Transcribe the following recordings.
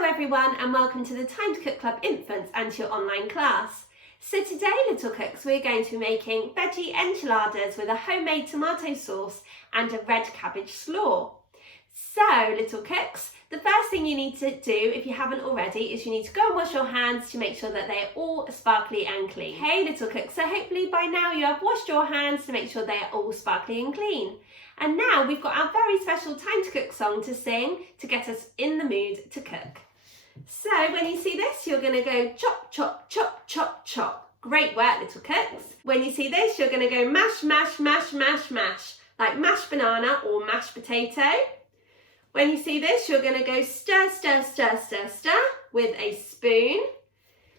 Hello everyone and welcome to the Time to Cook Club Infants and your online class. So today, little cooks, we're going to be making veggie enchiladas with a homemade tomato sauce and a red cabbage slaw. So little cooks, the first thing you need to do, if you haven't already, is you need to go and wash your hands to make sure that they're all sparkly and clean. Hey little cooks, so hopefully by now you have washed your hands to make sure they are all sparkly and clean. And now we've got our very special Time to Cook song to sing to get us in the mood to cook. So when you see this, you're going to go chop, chop, chop, chop, chop. Great work, little cooks. When you see this, you're going to go mash, mash, mash, mash, mash, like mashed banana or mashed potato. When you see this, you're going to go stir, stir, stir, stir, stir with a spoon.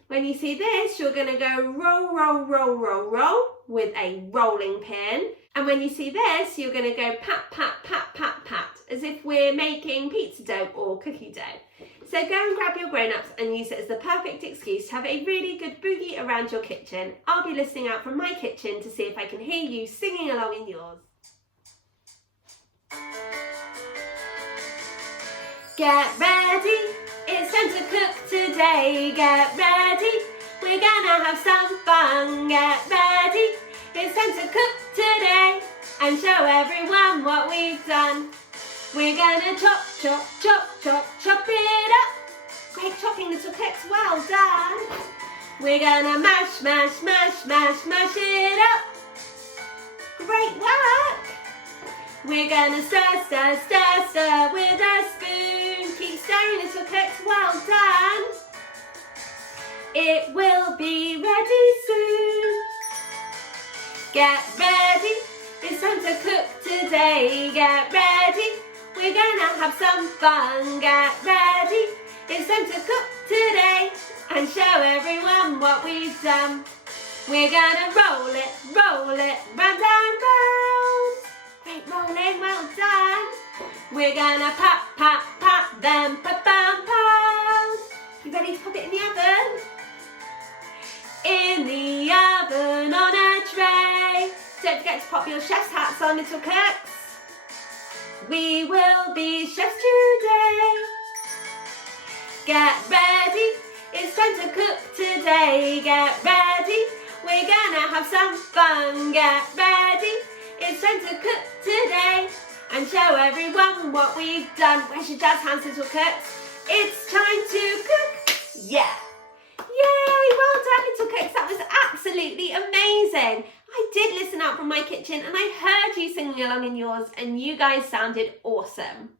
When you see this, you're going to go roll, roll, roll, roll, roll with a rolling pin. And when you see this, you're going to go pat, pat, pat, pat, pat, as if we're making pizza dough or cookie dough. So go and grab your grown-ups and use it as the perfect excuse to have a really good boogie around your kitchen. I'll be listening out from my kitchen to see if I can hear you singing along in yours. Get ready, it's time to cook today. Get ready, we're gonna have some fun. Get ready, it's time to cook today and show everyone what we've done. We're gonna chop, chop, chop, chop, chop it up. Great chopping, little cooks, well done. We're gonna mash, mash, mash, mash, mash it up. Great work. We're gonna stir, stir, stir, stir with a spoon. Keep stirring, little cooks, well done. It will be ready soon. Get ready, it's time to cook today. Get ready, we're gonna have some fun. Get ready, it's time to cook today and show everyone what we've done. We're gonna roll it, round and round. Great rolling, well done. We're gonna pat, pat, pat them, pa bam, pound. You ready to pop it in the oven? In the oven on a tray. Don't forget to pop your chef's hats on, little cooks. We will be chefs today. Get ready, it's time to cook today. Get ready, we're gonna have some fun. Get ready, it's time to cook today and show everyone what we've done. Where's your jazz hands, little cooks? It's time to cook. Yeah. Yay, well done, little cooks. That was absolutely amazing. I did listen out from my kitchen and I heard you singing along in yours and you guys sounded awesome.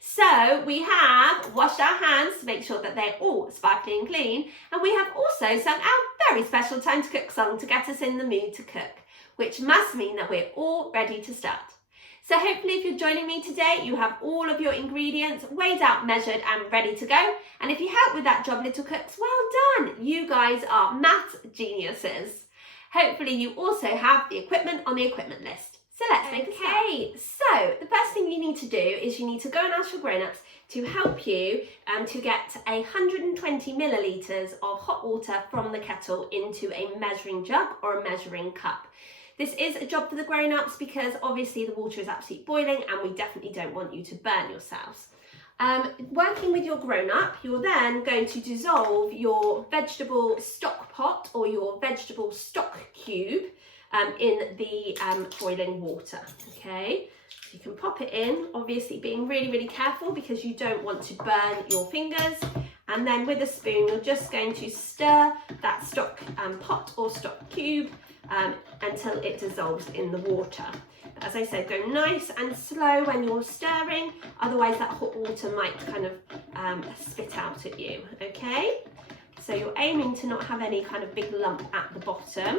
So we have washed our hands to make sure that they're all sparkly and clean, and we have also sung our very special Time to Cook song to get us in the mood to cook, which must mean that we're all ready to start. So hopefully if you're joining me today, you have all of your ingredients weighed out, measured and ready to go. And if you help with that job, little cooks, well done. You guys are maths geniuses. Hopefully you also have the equipment on the equipment list. So let's make a start. Okay, so the first thing you need to do is you need to go and ask your grown-ups to help you to get 120 millilitres of hot water from the kettle into a measuring jug or a measuring cup. This is a job for the grown-ups because obviously the water is absolutely boiling and we definitely don't want you to burn yourselves. Working with your grown-up, you're then going to dissolve your vegetable stock pot or your vegetable stock cube in the boiling water, okay? So you can pop it in, obviously being really, really careful because you don't want to burn your fingers. And then with a spoon, you're just going to stir that stock pot or stock cube until it dissolves in the water. As I said, go nice and slow when you're stirring, otherwise that hot water might kind of spit out at you, okay? So you're aiming to not have any kind of big lump at the bottom.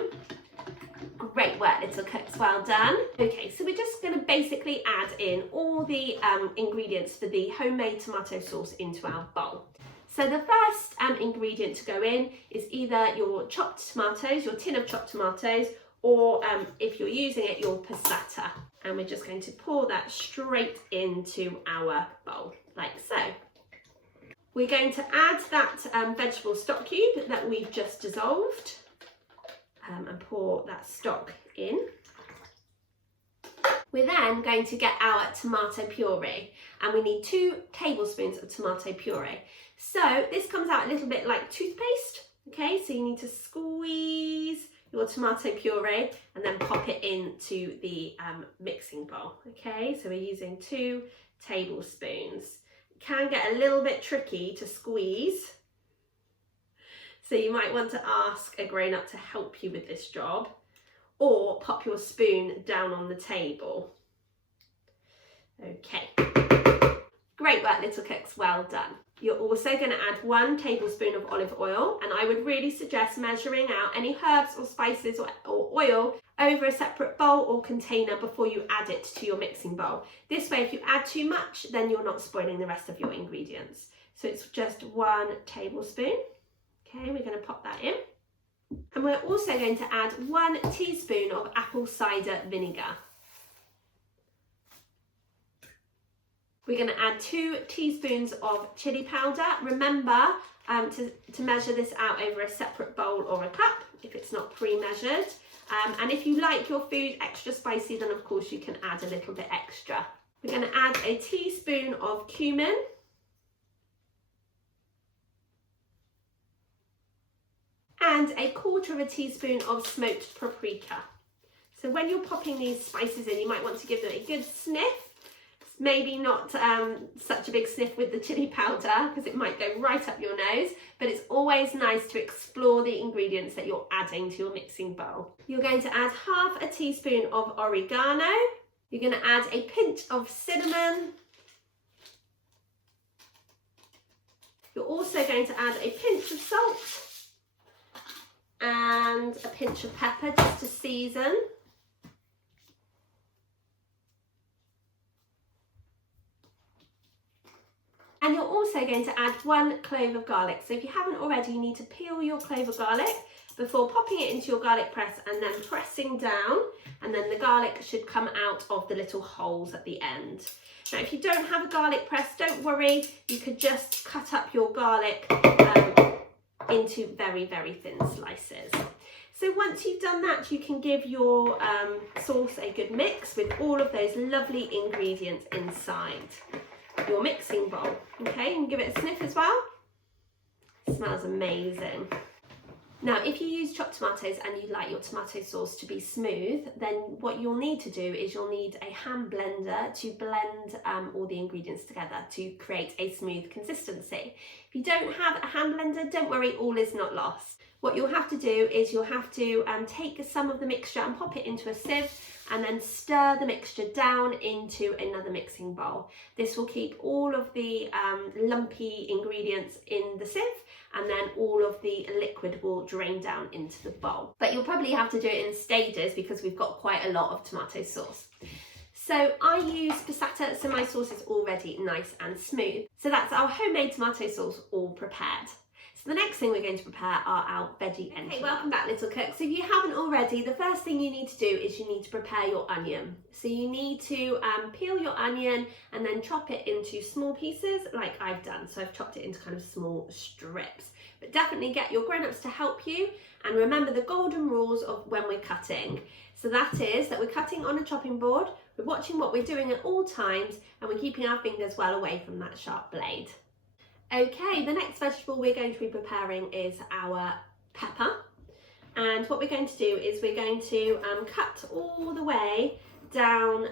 Great work, little cooks, well done. Okay, so we're just going to basically add in all the ingredients for the homemade tomato sauce into our bowl. So the first ingredient to go in is either your chopped tomatoes, your tin of chopped tomatoes, or if you're using it, your passata. And we're just going to pour that straight into our bowl, like so. We're going to add that vegetable stock cube that we've just dissolved and pour that stock in. We're then going to get our tomato puree, and we need 2 tablespoons of tomato puree. So this comes out a little bit like toothpaste, okay? So you need to squeeze your tomato puree and then pop it into the mixing bowl, okay? So we're using 2 tablespoons. It can get a little bit tricky to squeeze, so you might want to ask a grown-up to help you with this job, or pop your spoon down on the table. Okay. Great work, little cooks, well done. You're also going to add 1 tablespoon of olive oil, and I would really suggest measuring out any herbs or spices or oil over a separate bowl or container before you add it to your mixing bowl. This way, if you add too much, then you're not spoiling the rest of your ingredients. So it's just 1 tablespoon. Okay, we're going to pop that in. And we're also going to add 1 teaspoon of apple cider vinegar. We're going to add 2 teaspoons of chili powder. Remember to measure this out over a separate bowl or a cup if it's not pre-measured. And if you like your food extra spicy, then of course you can add a little bit extra. We're going to add a teaspoon of cumin. And a 1/4 teaspoon of smoked paprika. So when you're popping these spices in, you might want to give them a good sniff. Maybe not such a big sniff with the chili powder because it might go right up your nose, but it's always nice to explore the ingredients that you're adding to your mixing bowl. You're going to add 1/2 teaspoon of oregano. You're going to add a pinch of cinnamon. You're also going to add a pinch of salt and a pinch of pepper just to season. And you're also going to add 1 clove of garlic. So if you haven't already, you need to peel your clove of garlic before popping it into your garlic press and then pressing down, and then the garlic should come out of the little holes at the end. Now, if you don't have a garlic press, don't worry, you could just cut up your garlic into very, very thin slices. So once you've done that, you can give your sauce a good mix with all of those lovely ingredients inside your mixing bowl. Okay, and give it a sniff as well. It smells amazing. Now, if you use chopped tomatoes and you like your tomato sauce to be smooth, then what you'll need to do is you'll need a hand blender to blend all the ingredients together to create a smooth consistency. If you don't have a hand blender, don't worry, all is not lost. What you'll have to do is you'll have to take some of the mixture and pop it into a sieve and then stir the mixture down into another mixing bowl. This will keep all of the lumpy ingredients in the sieve, and then all of the liquid will drain down into the bowl. But you'll probably have to do it in stages because we've got quite a lot of tomato sauce. So I use passata, so my sauce is already nice and smooth. So that's our homemade tomato sauce all prepared. So the next thing we're going to prepare are our veggie enchiladas. Okay, welcome back, little cooks. So if you haven't already, the first thing you need to do is you need to prepare your onion. So you need to peel your onion and then chop it into small pieces like I've done. So I've chopped it into kind of small strips. But definitely get your grown-ups to help you, and remember the golden rules of when we're cutting. So that is that we're cutting on a chopping board, we're watching what we're doing at all times, and we're keeping our fingers well away from that sharp blade. Okay, the next vegetable we're going to be preparing is our pepper. And what we're going to do is we're going to cut all the way down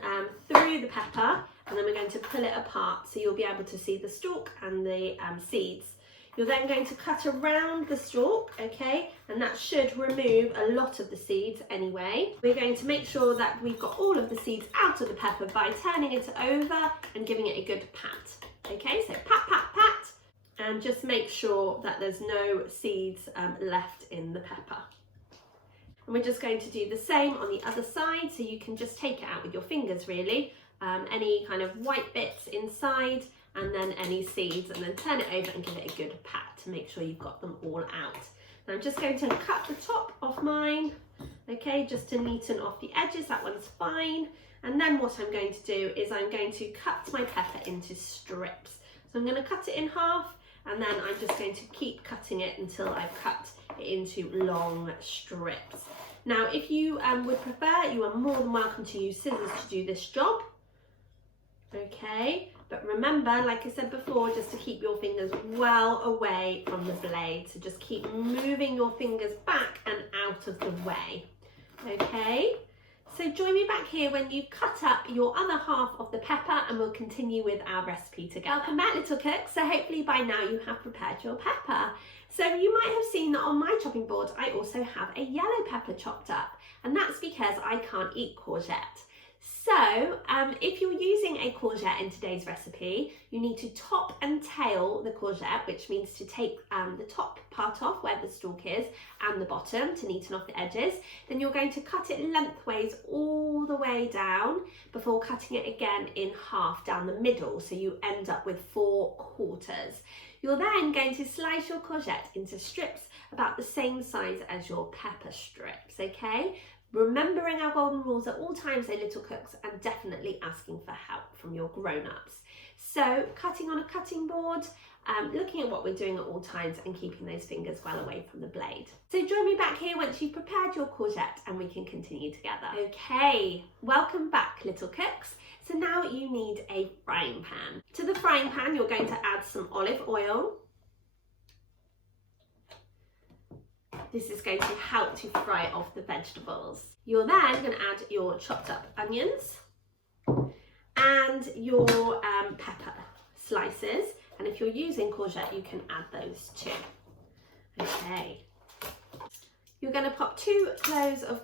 through the pepper, and then we're going to pull it apart so you'll be able to see the stalk and the seeds. You're then going to cut around the stalk, okay, and that should remove a lot of the seeds anyway. We're going to make sure that we've got all of the seeds out of the pepper by turning it over and giving it a good pat. Okay, so pat, pat, pat. And just make sure that there's no seeds left in the pepper. And we're just going to do the same on the other side, so you can just take it out with your fingers really. Any kind of white bits inside, and then any seeds, and then turn it over and give it a good pat to make sure you've got them all out. And I'm just going to cut the top off mine, okay, just to neaten off the edges, that one's fine. And then what I'm going to do is I'm going to cut my pepper into strips. So I'm going to cut it in half, and then I'm just going to keep cutting it until I've cut it into long strips. Now, if you would prefer, you are more than welcome to use scissors to do this job. Okay, but remember, like I said before, just to keep your fingers well away from the blade. So just keep moving your fingers back and out of the way. Okay, so join me back here when you cut up your other half of the pepper, and we'll continue with our recipe together. Welcome back, little cooks. So hopefully by now you have prepared your pepper. So you might have seen that on my chopping board I also have a yellow pepper chopped up, and that's because I can't eat courgette. So if you're using a courgette in today's recipe, you need to top and tail the courgette, which means to take the top part off where the stalk is and the bottom to neaten off the edges. Then you're going to cut it lengthways all the way down before cutting it again in half down the middle, so you end up with 4 quarters. You're then going to slice your courgette into strips about the same size as your pepper strips, okay? Remembering our golden rules at all times, little cooks, and definitely asking for help from your grown-ups. So cutting on a cutting board, looking at what we're doing at all times and keeping those fingers well away from the blade. So join me back here once you've prepared your courgette and we can continue together. Okay, welcome back, little cooks. So now you need a frying pan. To the frying pan, you're going to add some olive oil. This is going to help to fry off the vegetables. You're then going to add your chopped up onions and your pepper slices. And if you're using courgette, you can add those too. Okay. You're going to pop 2 cloves of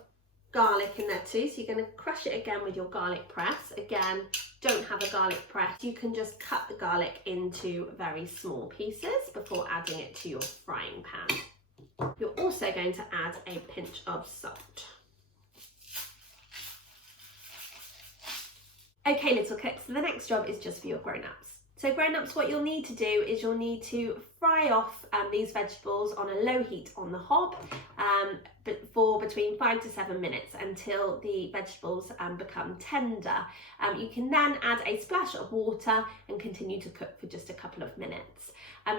garlic in there too. So you're going to crush it again with your garlic press. Again, don't have a garlic press. You can just cut the garlic into very small pieces before adding it to your frying pan. You're also going to add a pinch of salt. Okay, little cooks, so the next job is just for your grown-ups. So grown-ups, what you'll need to do is you'll need to fry off these vegetables on a low heat on the hob for between 5 to 7 minutes until the vegetables become tender. You can then add a splash of water and continue to cook for just a couple of minutes.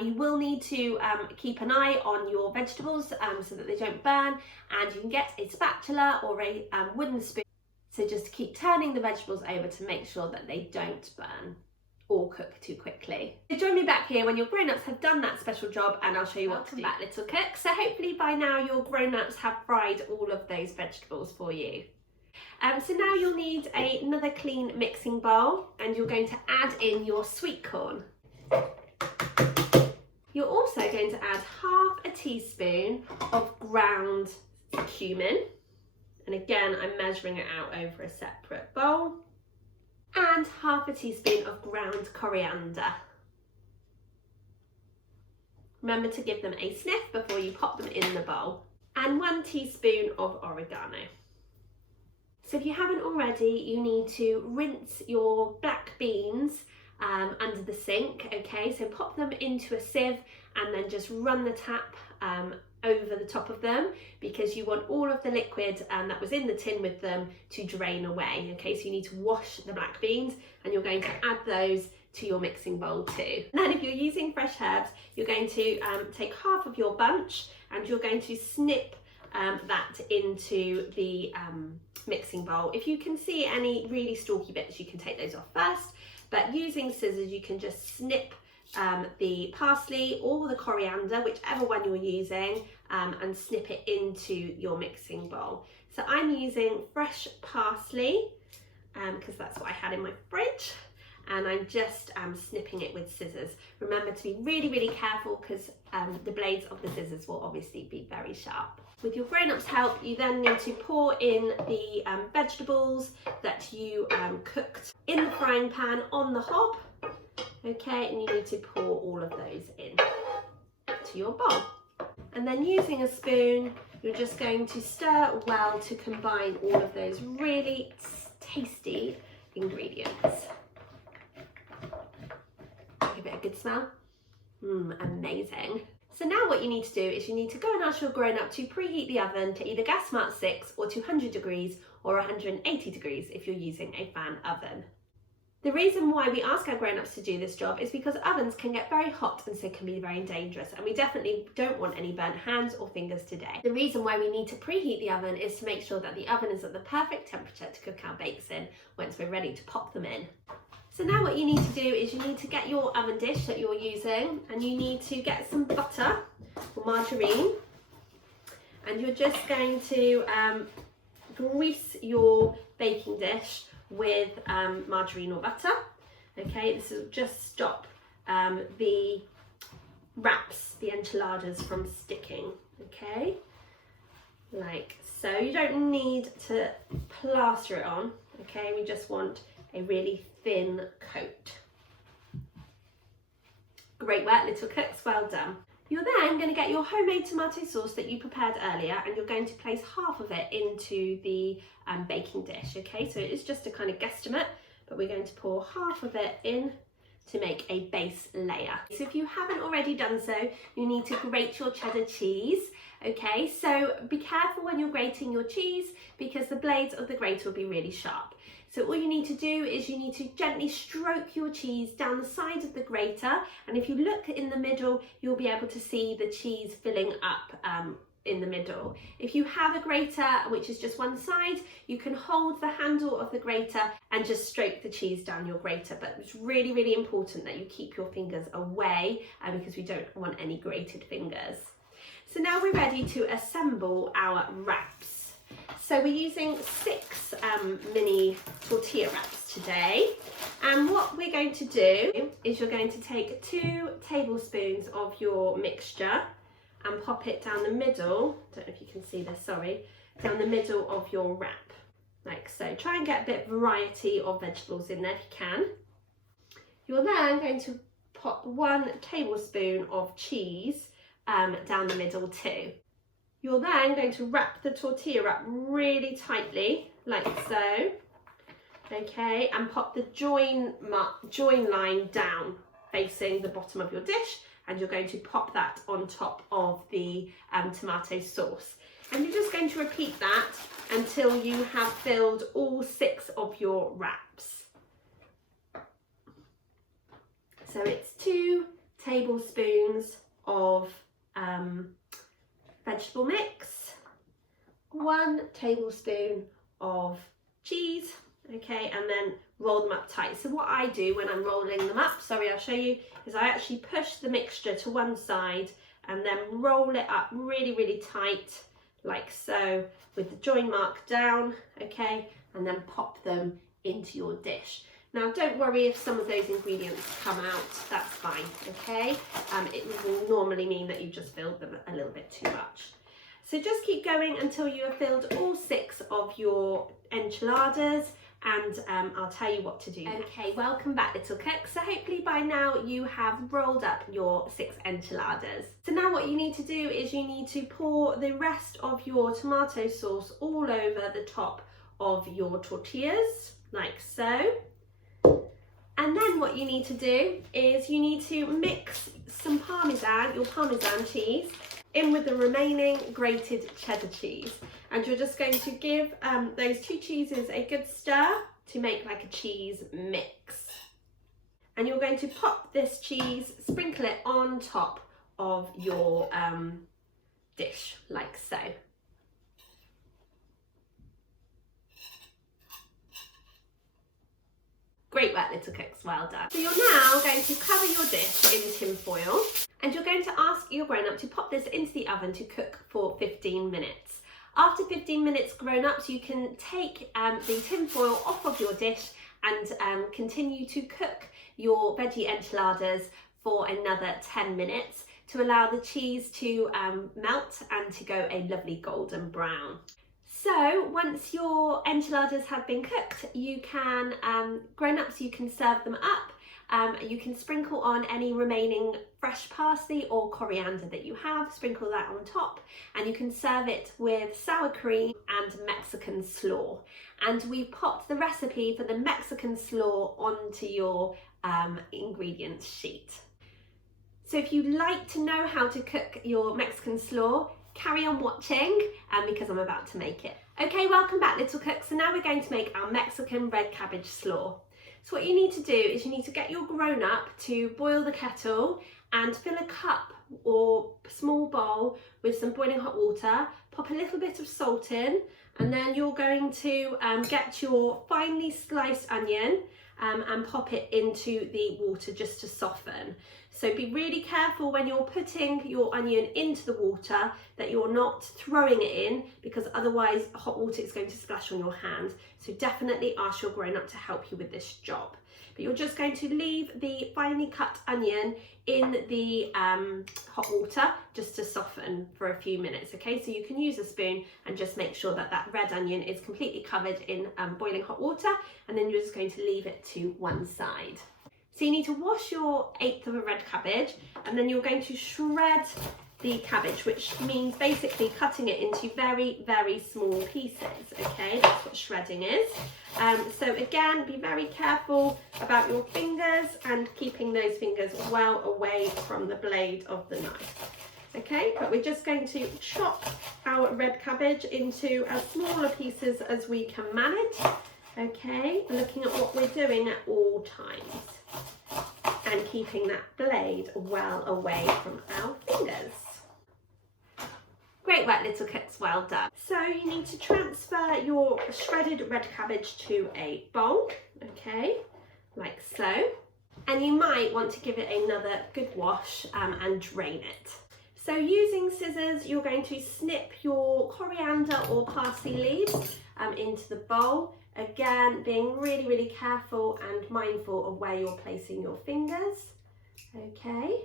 You will need to keep an eye on your vegetables so that they don't burn, and you can get a spatula or a wooden spoon. So just keep turning the vegetables over to make sure that they don't burn or cook too quickly. So join me back here when your grown-ups have done that special job, and I'll show you what to do. Welcome back, little cook. So hopefully by now your grown-ups have fried all of those vegetables for you. So now you'll need another clean mixing bowl, and you're going to add in your sweet corn. You're also going to add half a teaspoon of ground cumin. And again, I'm measuring it out over a separate bowl. And half a teaspoon of ground coriander. Remember to give them a sniff before you pop them in the bowl. And 1 teaspoon of oregano. So if you haven't already, you need to rinse your black beans under the sink, okay? So pop them into a sieve and then just run the tap over the top of them, because you want all of the liquid that was in the tin with them to drain away, okay? So you need to wash the black beans, and you're going to add those to your mixing bowl too. And then if you're using fresh herbs, you're going to take half of your bunch, and you're going to snip that into the mixing bowl. If you can see any really stalky bits, you can take those off first, but using scissors you can just snip the parsley or the coriander, whichever one you're using, and snip it into your mixing bowl. So I'm using fresh parsley because that's what I had in my fridge, and I'm just snipping it with scissors. Remember to be really, really careful, because the blades of the scissors will obviously be very sharp. With your grown-ups' help, you then need to pour in the vegetables that you cooked in the frying pan on the hob. Okay, and you need to pour all of those in to your bowl. And then using a spoon, you're just going to stir well to combine all of those really tasty ingredients. Give it a good smell. Amazing. So now what you need to do is you need to go and ask your grown-up to preheat the oven to either gas mark 6 or 200 degrees or 180 degrees if you're using a fan oven. The reason why we ask our grown-ups to do this job is because ovens can get very hot and so can be very dangerous, and we definitely don't want any burnt hands or fingers today. The reason why we need to preheat the oven is to make sure that the oven is at the perfect temperature to cook our bakes in once we're ready to pop them in. So now what you need to do is you need to get your oven dish that you're using, and you need to get some butter or margarine, and you're just going to grease your baking dish with margarine or butter. Okay, this will just stop the wraps, the enchiladas, from sticking. Okay, like so. You don't need to plaster it on. Okay, we just want a really thin coat. Great work, little cooks, well done. You're then going to get your homemade tomato sauce that you prepared earlier, and you're going to place half of it into the baking dish. Okay, so it's just a kind of guesstimate, but we're going to pour half of it in to make a base layer. So if you haven't already done so, you need to grate your cheddar cheese. Okay, so be careful when you're grating your cheese because the blades of the grater will be really sharp. So all you need to do is you need to gently stroke your cheese down the side of the grater, and if you look in the middle, you'll be able to see the cheese filling up in the middle. If you have a grater which is just one side, you can hold the handle of the grater and just stroke the cheese down your grater, but it's really, really important that you keep your fingers away because we don't want any grated fingers. So now we're ready to assemble our wraps. So we're using 6 mini tortilla wraps today, and what we're going to do is you're going to take 2 tablespoons of your mixture and pop it down the middle, don't know if you can see this, sorry, down the middle of your wrap, like so. Try and get a bit of variety of vegetables in there if you can. You're then going to pop 1 tablespoon of cheese down the middle too. You're then going to wrap the tortilla wrap really tightly, like so, okay, and pop the join line down facing the bottom of your dish, and you're going to pop that on top of the tomato sauce. And you're just going to repeat that until you have filled all 6 of your wraps. So it's 2 tablespoons of vegetable mix, 1 tablespoon of cheese, okay, and then roll them up tight. So what I do when I'm rolling them up, sorry, I'll show you, is I actually push the mixture to one side and then roll it up really, really tight, like so, with the join mark down, okay, and then pop them into your dish. Now don't worry if some of those ingredients come out, that's fine, okay? It will normally mean that you just filled them a little bit too much. So just keep going until you have filled all 6 of your enchiladas, and I'll tell you what to do. Okay, welcome back, little cooks. So hopefully by now you have rolled up your 6 enchiladas. So now what you need to do is you need to pour the rest of your tomato sauce all over the top of your tortillas, like so. And then what you need to do is you need to mix some your parmesan cheese, in with the remaining grated cheddar cheese. And you're just going to give those 2 cheeses a good stir to make like a cheese mix. And you're going to pop this cheese, sprinkle it on top of your dish, like so. Great work, little cooks, well done. So you're now going to cover your dish in tin foil, and you're going to ask your grown-up to pop this into the oven to cook for 15 minutes. After 15 minutes grown-ups, you can take the tin foil off of your dish and continue to cook your veggie enchiladas for another 10 minutes to allow the cheese to melt and to go a lovely golden brown. So once your enchiladas have been cooked, you can, grown-ups, you can serve them up. You can sprinkle on any remaining fresh parsley or coriander that you have, sprinkle that on top, and you can serve it with sour cream and Mexican slaw. And we popped the recipe for the Mexican slaw onto your ingredients sheet. So if you'd like to know how to cook your Mexican slaw, carry on watching because I'm about to make it. Okay, welcome back, little cooks. So now we're going to make our Mexican red cabbage slaw. So what you need to do is you need to get your grown-up to boil the kettle and fill a cup or small bowl with some boiling hot water, pop a little bit of salt in, and then you're going to get your finely sliced onion and pop it into the water just to soften. So be really careful when you're putting your onion into the water that you're not throwing it in, because otherwise hot water is going to splash on your hand. So definitely ask your grown-up to help you with this job. But you're just going to leave the finely cut onion in the hot water just to soften for a few minutes, okay? So you can use a spoon and just make sure that that red onion is completely covered in boiling hot water, and then you're just going to leave it to one side. So you need to wash your 1/8 of a red cabbage, and then you're going to shred the cabbage, which means basically cutting it into very, very small pieces, okay? That's what shredding is. So again, be very careful about your fingers and keeping those fingers well away from the blade of the knife, okay? But we're just going to chop our red cabbage into as smaller pieces as we can manage, okay? Looking at what we're doing at all times and keeping that blade well away from our fingers. Great work, little cooks, well done. So you need to transfer your shredded red cabbage to a bowl, okay, like so. And you might want to give it another good wash and drain it. So using scissors, you're going to snip your coriander or parsley leaves into the bowl. Again, being really, really careful and mindful of where you're placing your fingers, okay.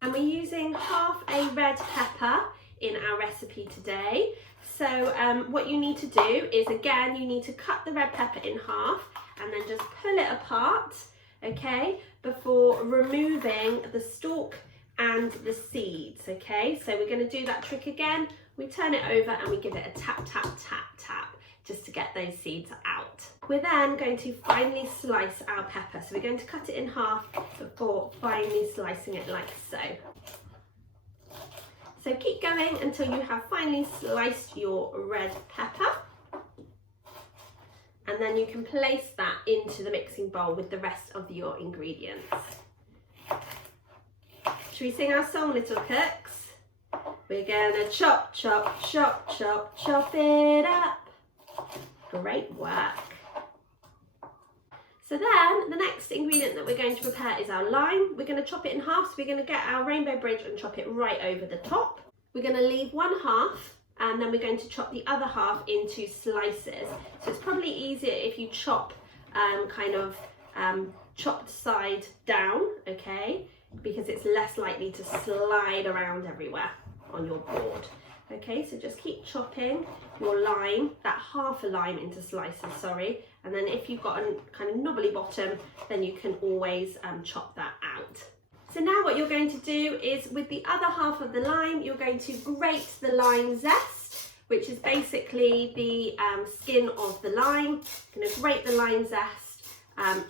And we're using half a red pepper in our recipe today. So what you need to do is, again, you need to cut the red pepper in half and then just pull it apart, okay, before removing the stalk and the seeds, okay. So we're going to do that trick again. We turn it over and we give it a tap, tap, tap, tap, just to get those seeds out. We're then going to finely slice our pepper. So we're going to cut it in half before finely slicing it like so. So keep going until you have finely sliced your red pepper. And then you can place that into the mixing bowl with the rest of your ingredients. Should we sing our song, little cooks? We're gonna chop, chop, chop, chop, chop it up. Great work. So then the next ingredient that we're going to prepare is our lime. We're going to chop it in half, so we're going to get our rainbow bridge and chop it right over the top. We're going to leave one half and then we're going to chop the other half into slices. So it's probably easier if you chop chopped side down, okay, because it's less likely to slide around everywhere on your board. Okay, so just keep chopping your lime, that half a lime, into slices, sorry. And then if you've got a kind of knobbly bottom, then you can always chop that out. So now what you're going to do is, with the other half of the lime, you're going to grate the lime zest, which is basically the skin of the lime. You're going to grate the lime zest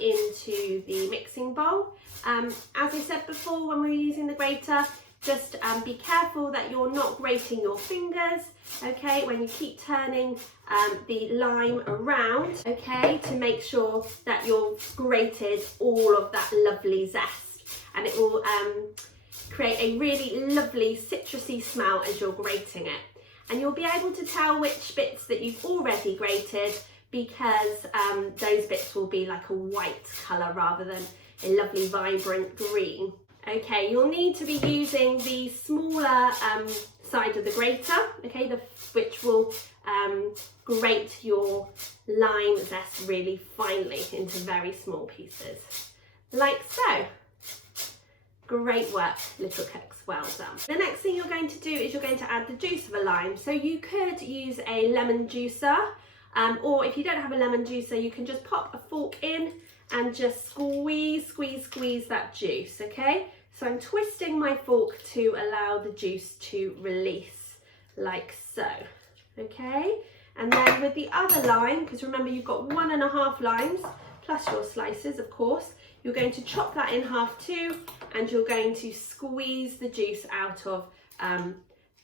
into the mixing bowl. As I said before, when we're using the grater, just be careful that you're not grating your fingers, okay, when you keep turning the lime around, okay, to make sure that you've grated all of that lovely zest, and it will create a really lovely citrusy smell as you're grating it. And you'll be able to tell which bits that you've already grated, because those bits will be like a white colour rather than a lovely vibrant green. Okay, you'll need to be using the smaller side of the grater, okay, which will grate your lime zest really finely into very small pieces, like so. Great work, little cooks, well done. The next thing you're going to do is you're going to add the juice of a lime. So you could use a lemon juicer, or if you don't have a lemon juicer, you can just pop a fork in and just squeeze, squeeze, squeeze that juice, okay? So I'm twisting my fork to allow the juice to release, like so, okay? And then with the other lime, because remember you've got 1.5 limes, plus your slices, of course, you're going to chop that in half too, and you're going to squeeze the juice out of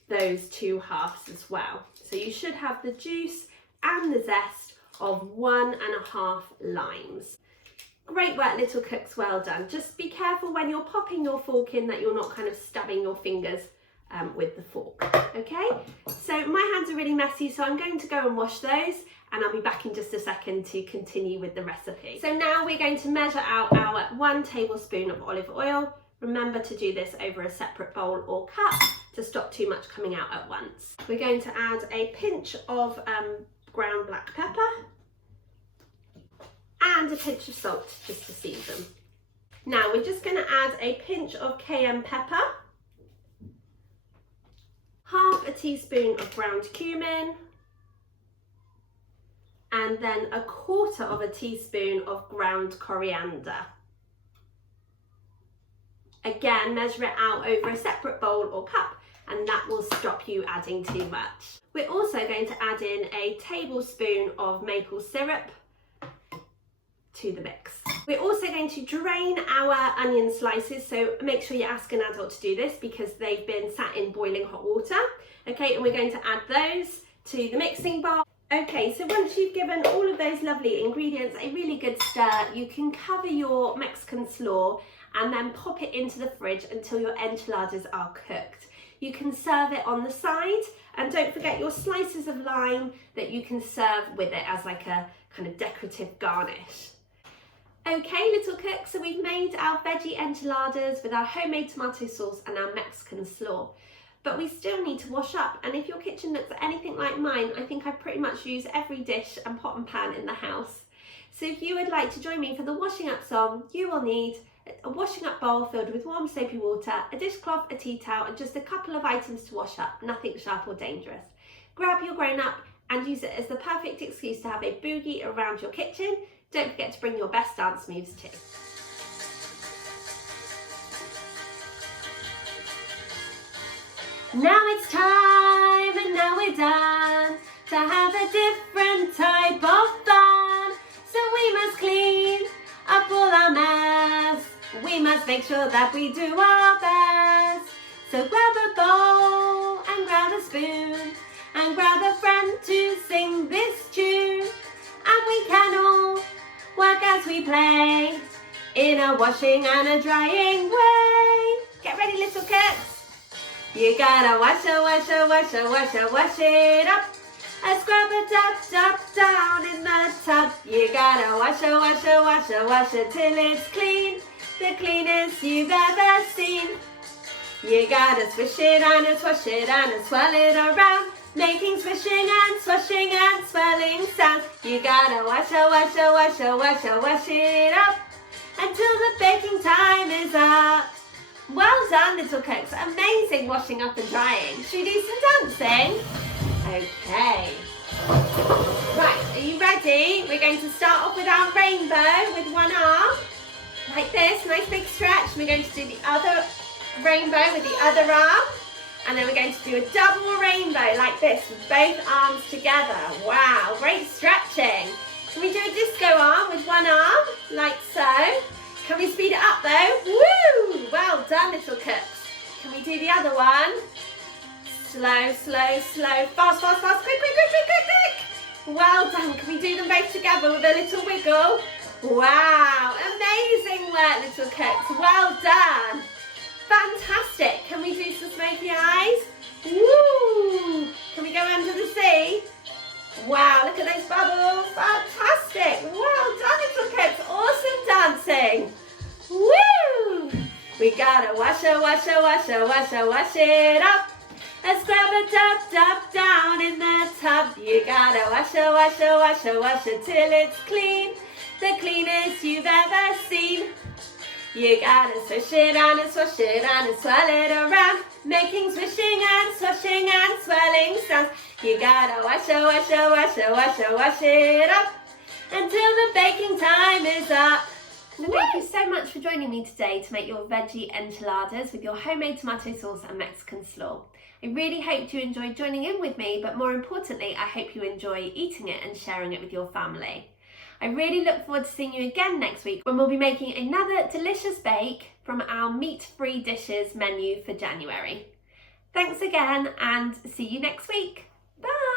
those 2 halves as well. So you should have the juice and the zest of 1.5 limes. Great work, little cooks, well done. Just be careful when you're popping your fork in that you're not kind of stabbing your fingers with the fork, okay? So my hands are really messy, so I'm going to go and wash those, and I'll be back in just a second to continue with the recipe. So now we're going to measure out our 1 tablespoon of olive oil. Remember to do this over a separate bowl or cup to stop too much coming out at once. We're going to add a pinch of ground black pepper and a pinch of salt just to season. Now we're just going to add a pinch of cayenne pepper, half a teaspoon of ground cumin, and then 1/4 teaspoon of ground coriander. Again, measure it out over a separate bowl or cup, and that will stop you adding too much. We're also going to add in a tablespoon of maple syrup to the mix. We're also going to drain our onion slices, so make sure you ask an adult to do this because they've been sat in boiling hot water. Okay, and we're going to add those to the mixing bowl. Okay, so once you've given all of those lovely ingredients a really good stir, you can cover your Mexican slaw and then pop it into the fridge until your enchiladas are cooked. You can serve it on the side, and don't forget your slices of lime that you can serve with it as like a kind of decorative garnish. Okay, little cooks, so we've made our veggie enchiladas with our homemade tomato sauce and our Mexican slaw. But we still need to wash up, and if your kitchen looks anything like mine, I think I pretty much use every dish and pot and pan in the house. So if you would like to join me for the washing up song, you will need a washing up bowl filled with warm soapy water, a dishcloth, a tea towel, and just a couple of items to wash up, nothing sharp or dangerous. Grab your grown up and use it as the perfect excuse to have a boogie around your kitchen. Don't forget to bring your best dance moves too. Now it's time, and now we're done, to have a different type of fun. So we must clean up all our mess. We must make sure that we do our best. So grab a bowl and grab a spoon and grab a friend to sing this tune. And we can all work as we play in a washing and a drying way. Get ready, little cats. You gotta wash it, wash it, wash it, wash it, wash it up. And scrub it up, down in the tub. You gotta wash it, wash it, wash it, wash it till it's clean, the cleanest you've ever seen. You gotta swish it and swash it and swirl it around, making swishing and swashing and swirling sounds. You gotta wash it, wash it, wash it, wash it, wash it up until the baking time is up. Well done, little cooks. Amazing washing up and drying. Should we do some dancing? Okay. Right, are you ready? We're going to start off with our rainbow with one arm, like this, nice big stretch. We're going to do the other rainbow with the other arm, and then we're going to do a double rainbow like this with both arms together. Wow, great stretching. Can we do a disco arm with one arm, like so? Can we speed it up though? Woo! Well done, little cooks. Can we do the other one? Slow, slow, slow, fast, fast, fast, quick, quick, quick, quick, quick, quick. Well done. Can we do them both together with a little wiggle? Wow, amazing work, little cooks. Well done. Fantastic. Can we do some smoky eyes? Woo! Can we go under the sea? Wow, look at those bubbles. Fantastic. Well done, little cooks. Awesome dancing. Woo! We gotta wash it, wash it, wash it, wash it, wash it up. Let's grab it up, down in the tub. You gotta wash it, wash it, wash it, wash it till it's clean, the cleanest you've ever seen. You gotta swish it and swash it and swirl it around, making swishing and swashing and swirling sounds. You gotta wash it, wash it, wash it, wash it, wash it up until the baking time is up. Thank you so much for joining me today to make your veggie enchiladas with your homemade tomato sauce and Mexican slaw. I really hope you enjoyed joining in with me, but more importantly, I hope you enjoy eating it and sharing it with your family. I really look forward to seeing you again next week when we'll be making another delicious bake from our meat-free dishes menu for January. Thanks again and see you next week. Bye!